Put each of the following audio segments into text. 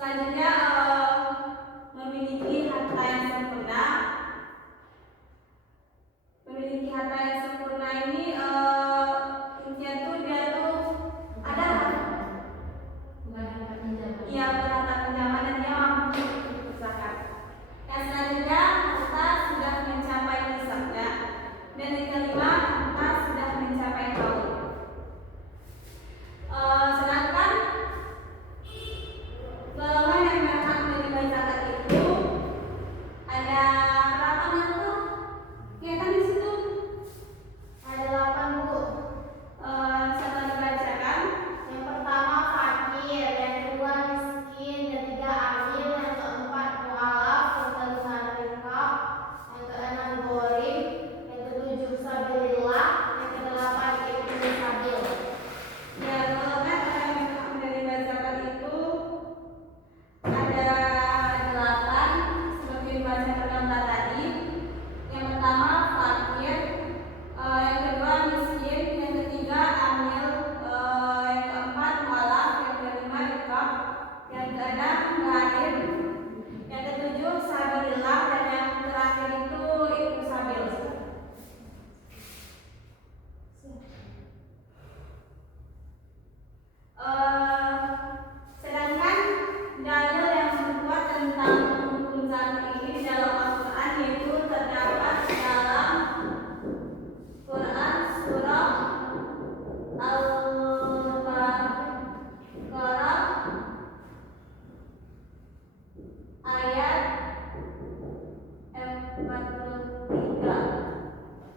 Selanjutnya memiliki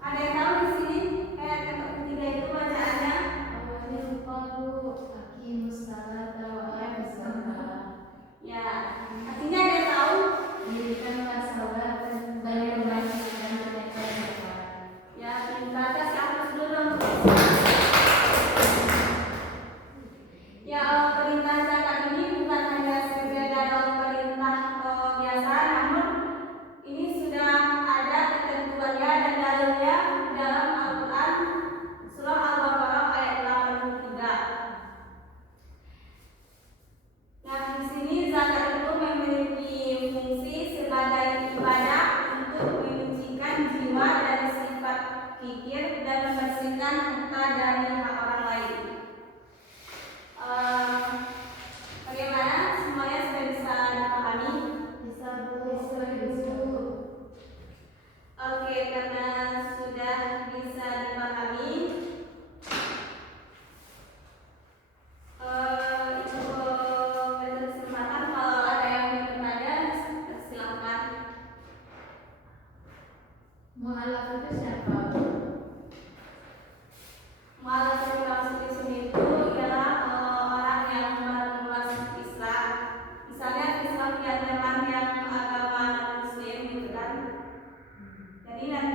Ada yang tahu di sini ayat yang ketiga itu bacaannya? Awalnya lupa Bu. Aqimus salata wa atuz zakata. Ya, artinya ada yang tahu? Dirikanlah salat dan bayarlah dan tunaikan zakat. Ya, pintar kasih hapus dulu. Ya, perintah zakat ini bukan hanya sekedar perintah biasa, namun ini sudah ada ketentuannya dan dalilnya dalam Al-Quran surah Al-Baqarah ayat 83. Nah, di sini zakat itu memiliki fungsi sebagai ibadah untuk menyucikan jiwa dari sifat kikir dan membersihkan harta dari hak orang lain. Bagaimana? Semuanya sudah bisa dipahami? Bisa Bu. Oke, karena sudah bisa dipahami, itu beri kesempatan kalau ada yang ingin bertanya, silakan. Mu'alaf itu siapa? Mu'alaf yang dimaksud di sini itu ialah orang yang baru masuk Islam. Misalnya Islam yang memang yang agama non-Muslim gitu kan. Jadi nanti